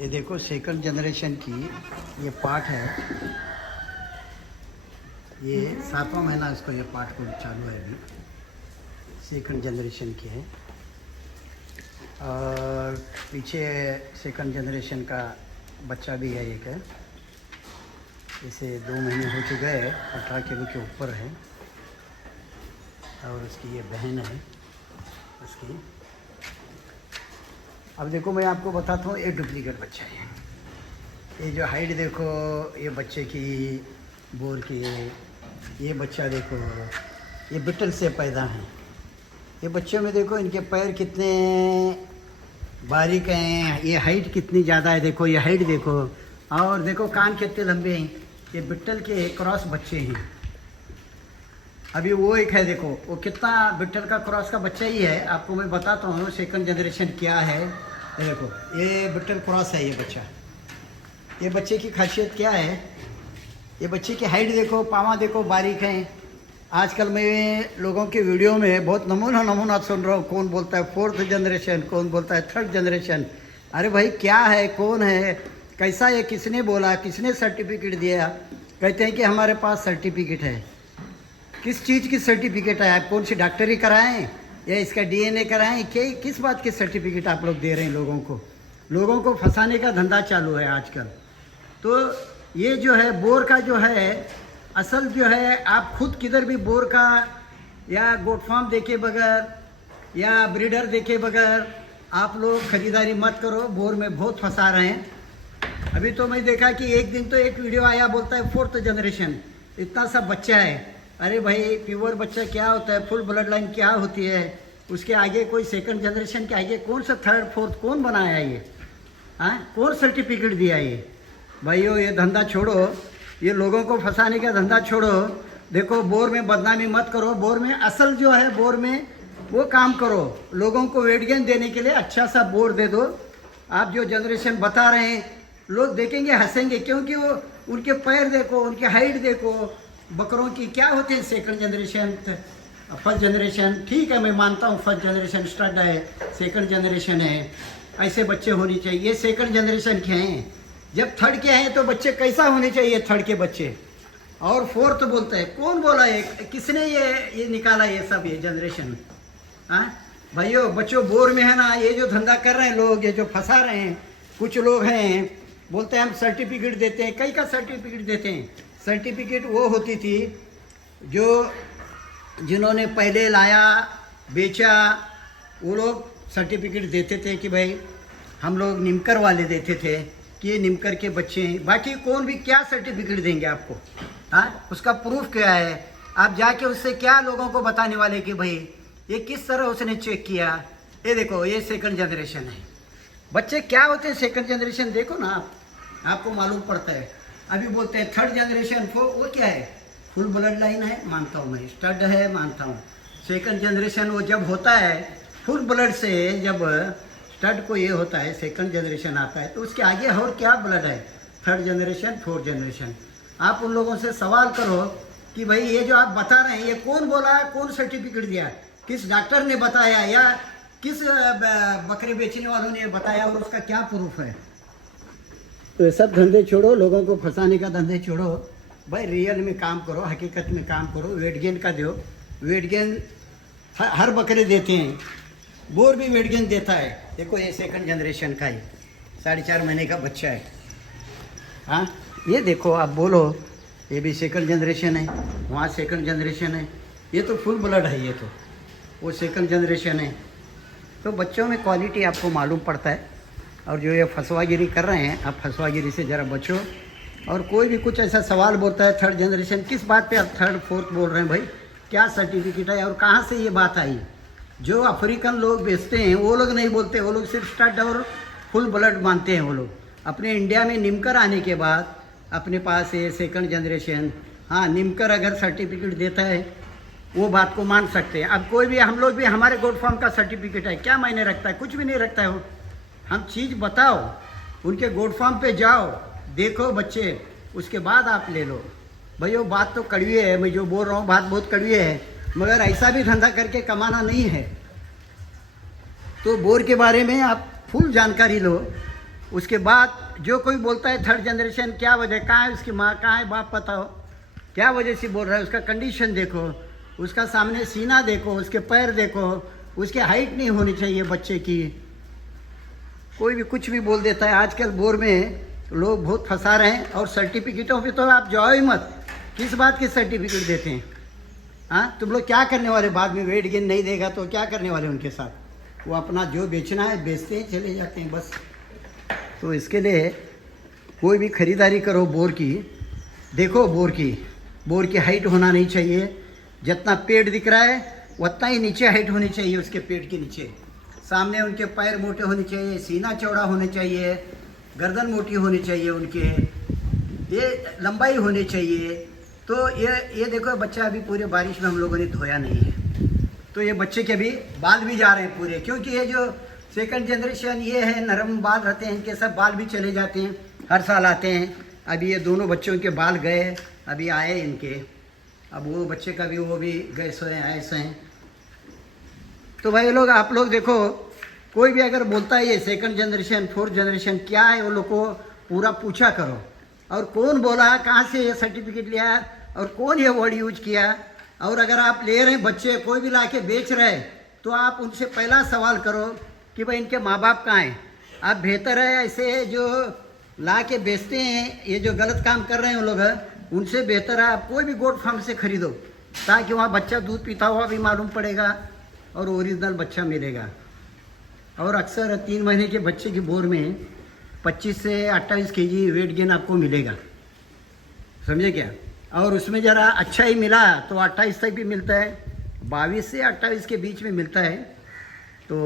ये देखो second generation की ये पार्ट है। ये 7वां महीना इसको ये पार्ट को चालू है अभी। सेकंड जनरेशन की है और पीछे सेकंड जनरेशन का बच्चा भी है एक है। इसे 2 महीने हो चुके हैं, 18 किलो के ऊपर है और उसकी ये बहन है उसकी। अब देखो मैं आपको बताता हूँ, ये डुप्लीकेट बच्चा है। ये जो हाइट देखो ये बच्चे की बोर की, ये बच्चा देखो ये बिटल से पैदा है। ये बच्चों में देखो इनके पैर कितने बारीक हैं, ये हाइट कितनी ज़्यादा है, देखो ये हाइट देखो, और देखो कान कितने लंबे हैं। ये बिट्टल के क्रॉस बच्चे हैं। अभी वो एक है देखो, वो कितना बिट्टल का क्रॉस का बच्चा ही है। आपको मैं बताता हूँ सेकंड जनरेशन क्या है। देखो ये बिट्टल क्रॉस है ये बच्चा। ये बच्चे की खासियत क्या है, ये बच्चे की हाइट देखो, पाँव देखो बारीक हैं। आजकल मैं लोगों के वीडियो में बहुत नमूना सुन रहा हूँ, कौन बोलता है 4th जनरेशन, कौन बोलता है 3rd जनरेशन। अरे भाई क्या है, कौन है, कैसा है, किसने बोला, किसने सर्टिफिकेट दिया। कहते हैं कि हमारे पास सर्टिफिकेट है। किस चीज़ की सर्टिफिकेट है? आप कौन सी डॉक्टरी कराएं या इसका डीएनए कराएं? किस बात की सर्टिफिकेट आप लोग दे रहे हैं लोगों को? लोगों को फंसाने का धंधा चालू है आजकल। तो ये जो है बोर का जो है असल जो है, आप खुद किधर भी बोर का या गोट फार्म देखे बगैर या ब्रीडर देखे बगैर आप लोग खरीदारी मत करो। बोर में बहुत फंसा रहे हैं। अभी तो मैं देखा कि एक दिन तो एक वीडियो आया, बोलता है 4th जनरेशन, इतना सा बच्चा है। अरे भाई प्योर बच्चा क्या होता है, फुल ब्लड लाइन क्या होती है, उसके आगे कोई सेकंड जनरेशन के आगे कौन सा 3rd 4th कौन बनाया ये? हाँ, कौन सर्टिफिकेट दिया ये? भाइयों ये धंधा छोड़ो, ये लोगों को फंसाने का धंधा छोड़ो। देखो बोर में बदनामी मत करो, बोर में असल जो है बोर में वो काम करो। लोगों को वेट गेन देने के लिए अच्छा सा बोर दे दो। आप जो जनरेशन बता रहे हैं लोग देखेंगे हंसेंगे, क्योंकि वो उनके पैर देखो, उनकी हाइट देखो। बकरों की क्या होते हैं सेकंड जनरेशन, 1st जनरेशन ठीक है, मैं मानता हूँ 1st जनरेशन स्टड है, सेकंड जनरेशन है, ऐसे बच्चे होने चाहिए। ये सेकंड जनरेशन के हैं। जब 3rd के हैं तो बच्चे कैसा होने चाहिए 3rd के बच्चे? और 4th बोलते हैं, कौन बोला ये, किसने ये निकाला ये सब ये जनरेशन? हाँ भाइयों, बच्चों बोर में है ना, ये जो धंधा कर रहे हैं लोग, ये जो फंसा रहे हैं, कुछ लोग हैं बोलते हैं हम सर्टिफिकेट देते हैं। कई का सर्टिफिकेट देते हैं? सर्टिफिकेट वो होती थी जो जिन्होंने पहले लाया बेचा, वो लोग सर्टिफिकेट देते थे कि भाई हम लोग निमकर वाले देते थे कि ये निमकर के बच्चे हैं। बाकी कौन भी क्या सर्टिफिकेट देंगे आपको? हाँ, उसका प्रूफ क्या है? आप जाके उससे क्या लोगों को बताने वाले कि भाई ये किस तरह उसने चेक किया? ये देखो ये सेकंड जनरेशन है। बच्चे क्या होते हैं सेकंड जनरेशन देखो ना आप, आपको मालूम पड़ता है। अभी बोलते हैं 3rd जनरेशन, वो क्या है? फुल ब्लड लाइन है, मानता हूँ मैं, स्टड है, मानता हूँ। सेकंड जनरेशन वो जब होता है फुल ब्लड से, जब स्टड को ये होता है सेकंड जनरेशन आता है, तो उसके आगे और क्या ब्लड है? 3rd generation 4th generation. आप उन लोगों से सवाल करो कि भाई ये जो आप बता रहे हैं ये कौन बोला है, कौन सर्टिफिकेट दिया, किस डॉक्टर ने बताया या किस बकरे बेचने वालों ने बताया और उसका क्या प्रूफ है? तो ये सब धंधे छोड़ो, लोगों को फंसाने का धंधे छोड़ो। भाई रियल में काम करो, हकीकत में काम करो। वेट गेन का दो, वेट गेन हर बकरे देते हैं, बोर भी वेट गेन देता है। देखो ये सेकंड जनरेशन का ही 4.5 महीने का बच्चा है। हाँ ये देखो, आप बोलो ये भी सेकंड जनरेशन है, वहाँ सेकंड जनरेशन है, ये तो फुल ब्लड है, ये तो वो सेकंड जनरेशन है। तो बच्चों में क्वालिटी आपको मालूम पड़ता है। और जो ये फसवागिरी कर रहे हैं, आप फसवागिरी से ज़रा बचो। और कोई भी कुछ ऐसा सवाल बोलता है 3rd जनरेशन, किस बात पे आप 3rd 4th बोल रहे हैं भाई? क्या सर्टिफिकेट है और कहाँ से ये बात आई? जो अफ्रीकन लोग बेचते हैं वो लोग नहीं बोलते, वो लोग सिर्फ स्टड और फुल ब्लड मानते हैं। वो लोग अपने इंडिया में निमकर आने के बाद अपने पास ये सेकंड जनरेशन, हाँ निमकर अगर सर्टिफिकेट देता है वो बात को मान सकते हैं। अब कोई भी, हम लोग भी, हमारे गोट फार्म का सर्टिफिकेट है, क्या मायने रखता है? कुछ भी नहीं रखता है वो। हम चीज़ बताओ, उनके गोट फार्म पे जाओ, देखो बच्चे, उसके बाद आप ले लो। भैया बात तो कड़वी है, मैं जो बोल रहा हूँ बात बहुत कड़वी है, मगर ऐसा भी धंधा करके कमाना नहीं है। तो बोर के बारे में आप फुल जानकारी लो। उसके बाद जो कोई बोलता है थर्ड जनरेशन, क्या वजह, कहाँ है उसकी माँ, कहाँ है बाप, बताओ क्या वजह से बोल रहा है। उसका कंडीशन देखो, उसका सामने सीना देखो, उसके पैर देखो, उसकी हाइट नहीं होनी चाहिए बच्चे की। कोई भी कुछ भी बोल देता है। आजकल बोर में लोग बहुत फंसा रहे हैं। और सर्टिफिकेटों पे तो आप जाओ ही मत। किस बात के सर्टिफिकेट देते हैं? हाँ, तुम लोग क्या करने वाले? बाद में वेट गेन नहीं देगा तो क्या करने वाले उनके साथ? वो अपना जो बेचना है बेचते हैं, चले जाते हैं बस। तो इसके लिए कोई भी खरीदारी करो बोर की, देखो बोर की हाइट होना नहीं चाहिए। जितना पेड़ दिख रहा है उतना ही नीचे हाइट होनी चाहिए उसके पेट के नीचे। सामने उनके पैर मोटे होने चाहिए, सीना चौड़ा होने चाहिए, गर्दन मोटी होनी चाहिए उनके, ये लंबाई होनी चाहिए। तो ये देखो बच्चा अभी पूरे बारिश में हम लोगों ने धोया नहीं है, तो ये बच्चे के अभी बाल भी जा रहे हैं पूरे, क्योंकि ये जो सेकंड जनरेशन ये है, नरम बाल रहते हैं इनके, सब बाल भी चले जाते हैं, हर साल आते हैं। अभी ये दोनों बच्चों के बाल गए, अभी आए इनके, अब वो बच्चे का भी वो भी गए सोए आए सोए। तो भाई लोग, आप लोग देखो, कोई भी अगर बोलता है ये सेकंड जनरेशन फोर्थ जनरेशन क्या है, वो लोग को पूरा पूछा करो। और कौन बोला, कहाँ से ये सर्टिफिकेट लिया, और कौन ये वर्ड यूज किया। और अगर आप ले रहे हैं बच्चे, कोई भी ला के बेच रहे हैं, तो आप उनसे पहला सवाल करो कि भाई इनके माँ बाप कहाँ हैं। आप बेहतर है ऐसे जो ला के बेचते हैं, ये जो गलत काम कर रहे हैं वो लोग, उनसे बेहतर है आप कोई भी गोट फार्म से खरीदो, ताकि वहाँ बच्चा दूध पीता हुआ भी मालूम पड़ेगा और ओरिजिनल बच्चा मिलेगा। और अक्सर 3 महीने के बच्चे की बोर में 25 से 28 kg वेट गेन आपको मिलेगा, समझे क्या। और उसमें ज़रा अच्छा ही मिला तो 28 तक भी मिलता है, 22 से 28 के बीच में मिलता है, तो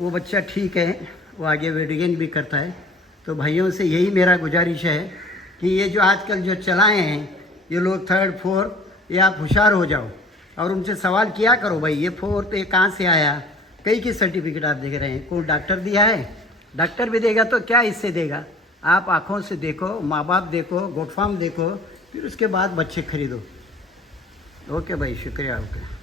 वो बच्चा ठीक है, वो आगे वेट गेन भी करता है। तो भाइयों से यही मेरा गुजारिश है कि ये जो आजकल जो चलाए हैं ये लोग थर्ड फोर्थ, ये आप होशियार हो जाओ और उनसे सवाल किया करो, भाई ये फोर्थ ये कहाँ से आया, कई की सर्टिफिकेट आप देख रहे हैं, कोई डॉक्टर दिया है, डॉक्टर भी देगा तो क्या इससे देगा। आप आँखों से देखो, माँ बाप देखो, गोट फार्म देखो, फिर उसके बाद बच्चे खरीदो। ओके भाई, शुक्रिया। ओके।